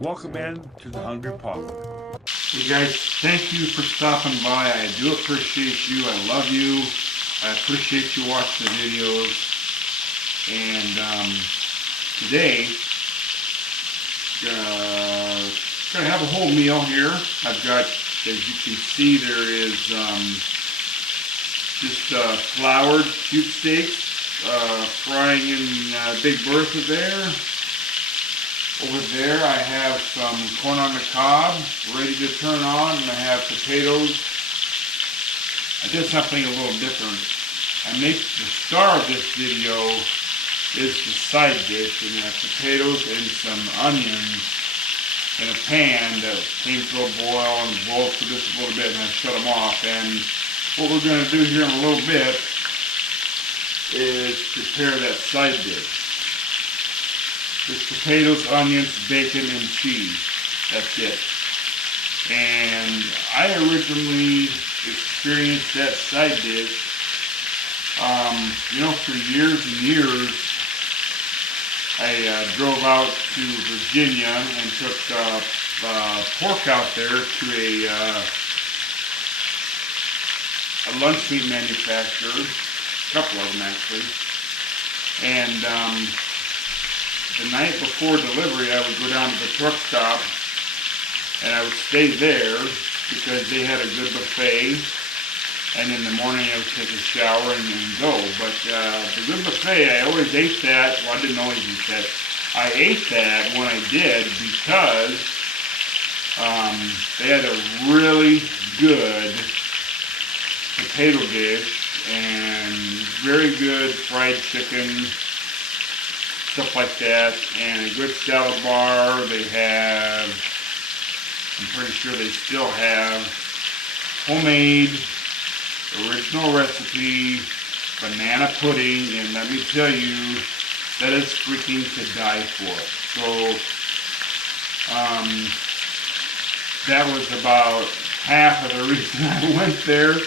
Welcome in to the Hungry Pauper. Hey guys, thank you for stopping by. I do appreciate you. I love you. I appreciate you watching the videos. And today, gonna have a whole meal here. I've got, as you can see, there is just floured cube steaks frying in Big Bertha there. Over there I have some corn on the cob ready to turn on, and I have potatoes. I did something a little different. The star of this video is the side dish, and that's potatoes and some onions in a pan that came to a boil and boiled for just a little bit, and I shut them off. And what we're going to do here in a little bit is prepare that side dish. Just potatoes, onions, bacon, and cheese. That's it. And I originally experienced that side dish, for years and years. I drove out to Virginia and took pork out there to a lunch meat manufacturer, a couple of them actually, and the night before delivery, I would go down to the truck stop and I would stay there because they had a good buffet. And in the morning, I would take a shower and go. But the good buffet, I always ate that. Well, I didn't always eat that. I ate that when I did because they had a really good potato dish and very good fried chicken, stuff like that, and a good salad bar. They have, I'm pretty sure they still have, homemade, original recipe, banana pudding, and let me tell you, that is freaking to die for. So, that was about half of the reason I went there.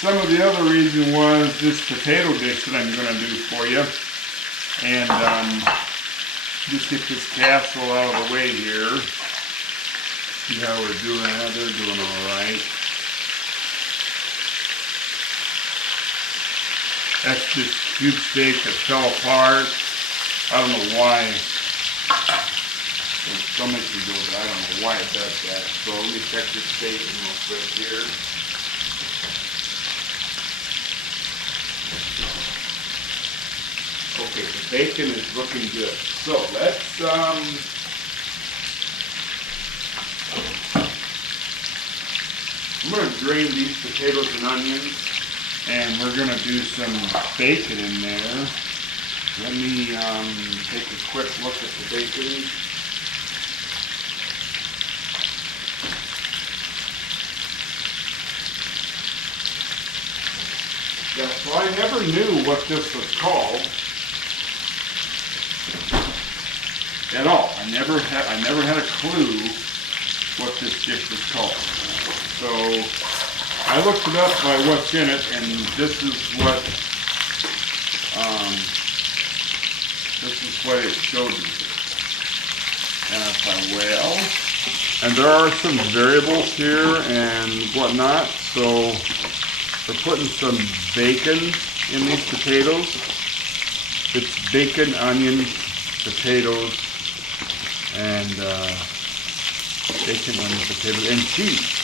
Some of the other reason was this potato dish that I'm going to do for you. And just get this casserole out of the way here. See how we're doing that. They're doing all right. That's just cube steak that fell apart. I don't know why. Don't make me do it, but I don't know why it does that. So let me check this steak real quick here. Okay, the bacon is looking good. So let's I'm going to drain these potatoes and onions, and we're going to do some bacon in there. Let me take a quick look at the bacon. Yeah, so I never knew what this was called at all. I never had a clue what this dish was called. So I looked it up by what's in it, and this is what it showed me. And I thought, well, and there are some variables here and whatnot. So we're putting some bacon in these potatoes. It's bacon, onions, potatoes, and bacon, onions, potatoes, and cheese.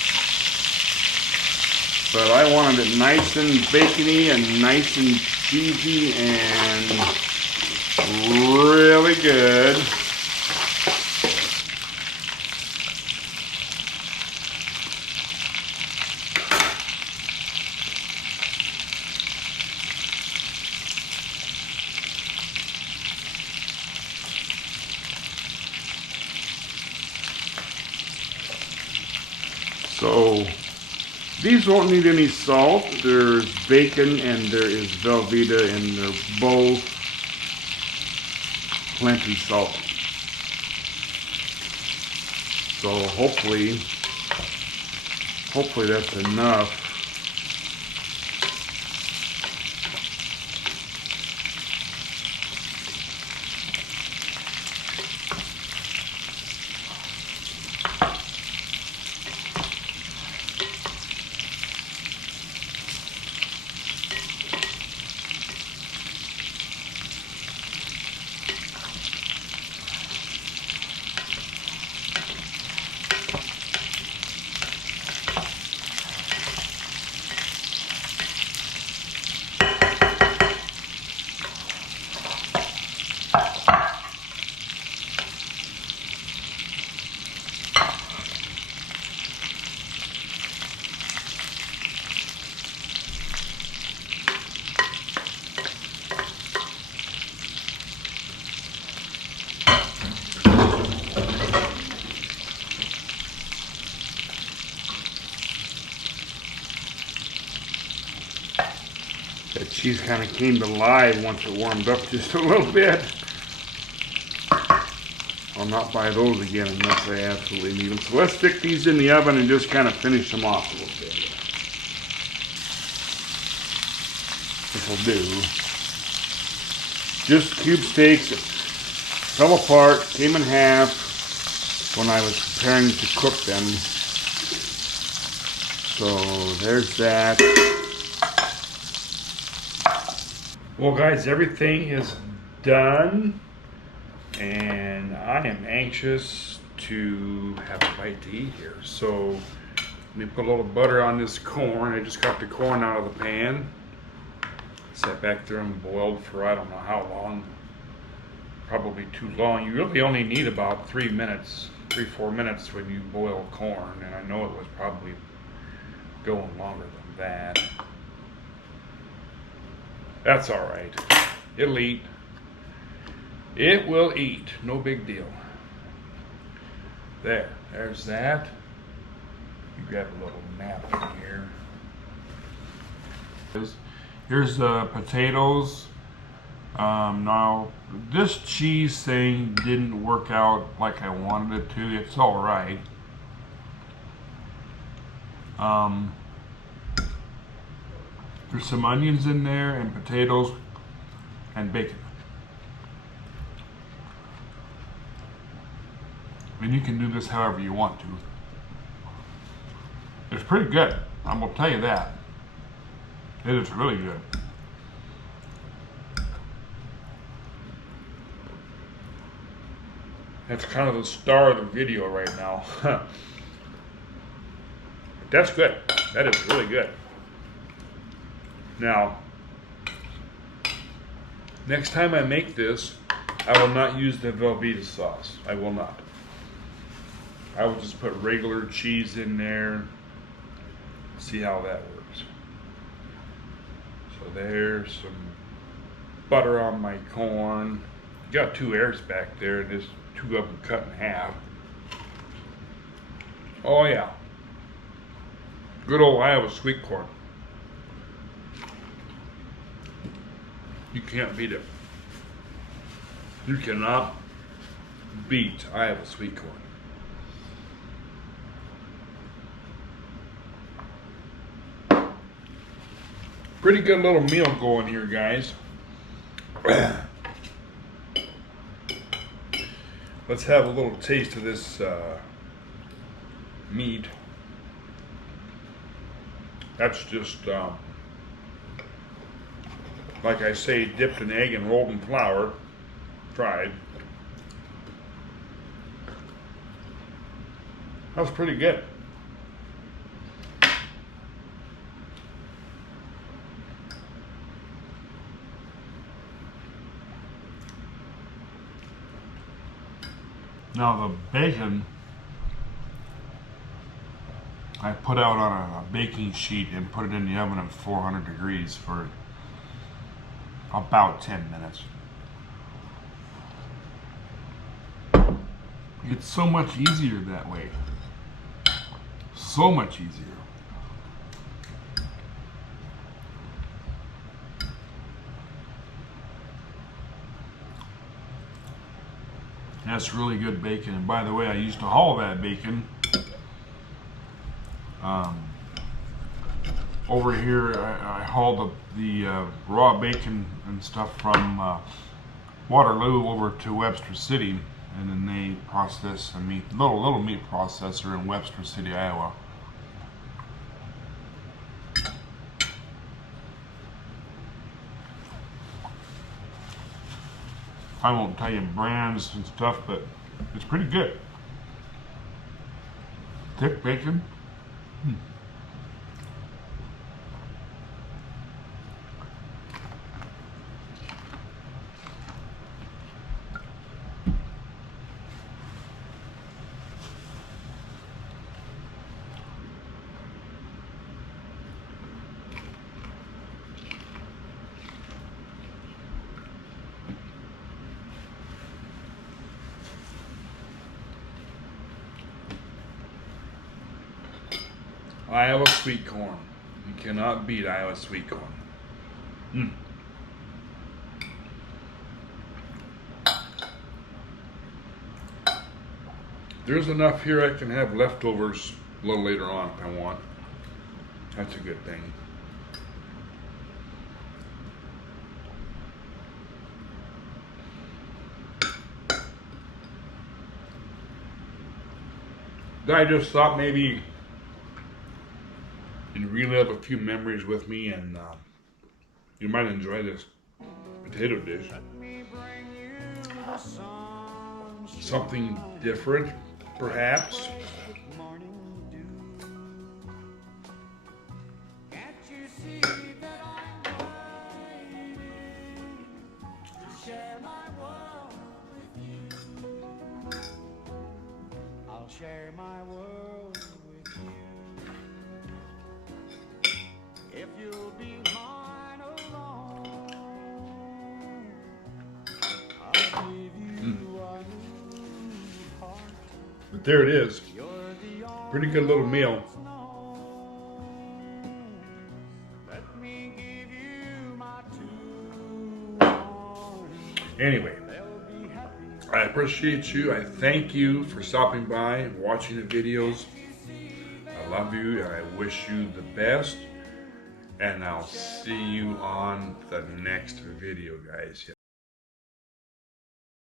But I wanted it nice and bacony and nice and cheesy and really good. So these won't need any salt. There's bacon and there is Velveeta, and they're both plenty salty. So hopefully that's enough. cheese kind of came to life once it warmed up just a little bit. I'll not buy those again unless I absolutely need them. So let's stick these in the oven and just kind of finish them off a little bit. This will do. Just cube steaks that fell apart, came in half when I was preparing to cook them. So there's that. Well guys, everything is done. And I am anxious to have a bite to eat here. So let me put a little butter on this corn. I just got the corn out of the pan. Sat back there and boiled for I don't know how long. Probably too long. You really only need about 3 minutes, 3-4 minutes when you boil corn. And I know it was probably going longer than that. That's all right. It'll eat. It will eat, no big deal. There's that. You grab a little napkin here. Here's the potatoes. Now, this cheese thing didn't work out like I wanted it to. It's all right. There's some onions in there and potatoes and bacon. And you can do this however you want to. It's pretty good. I will tell you that. It is really good. That's kind of the star of the video right now. That's good. That is really good. Now, next time I make this, I will not use the Velveeta sauce. I will not. I will just put regular cheese in there. See how that works. So there's some butter on my corn. Got 2 airs back there, and there's 2 of them cut in half. Oh yeah. Good old Iowa sweet corn. You can't beat it. You cannot beat Iowa sweet corn. Pretty good little meal going here, guys. Let's have a little taste of this meat. That's just, like I say, dipped in egg and rolled in flour, fried. That's pretty good. Now the bacon I put out on a baking sheet and put it in the oven at 400 degrees for about 10 minutes. It's so much easier that way. So much easier. That's really good bacon. And by the way, I used to haul that bacon. Over here, I hauled the raw bacon and stuff from Waterloo over to Webster City, and then they process a meat, little meat processor in Webster City, Iowa. I won't tell you brands and stuff, but it's pretty good. Thick bacon. Iowa sweet corn. You cannot beat Iowa sweet corn. Mm. There's enough here I can have leftovers a little later on if I want. That's a good thing. Then I just thought maybe you'd relive a few memories with me, and you might enjoy this potato dish. Something different, perhaps. I'll share my world with you. If you'll be mine alone, I'll give you a new heart. But there it is. Pretty good little meal. Let me give you my two arms. Anyway, They'll be happy. I appreciate you. I thank you for stopping by and watching the videos. I love you and I wish you the best. And I'll see you on the next video, guys.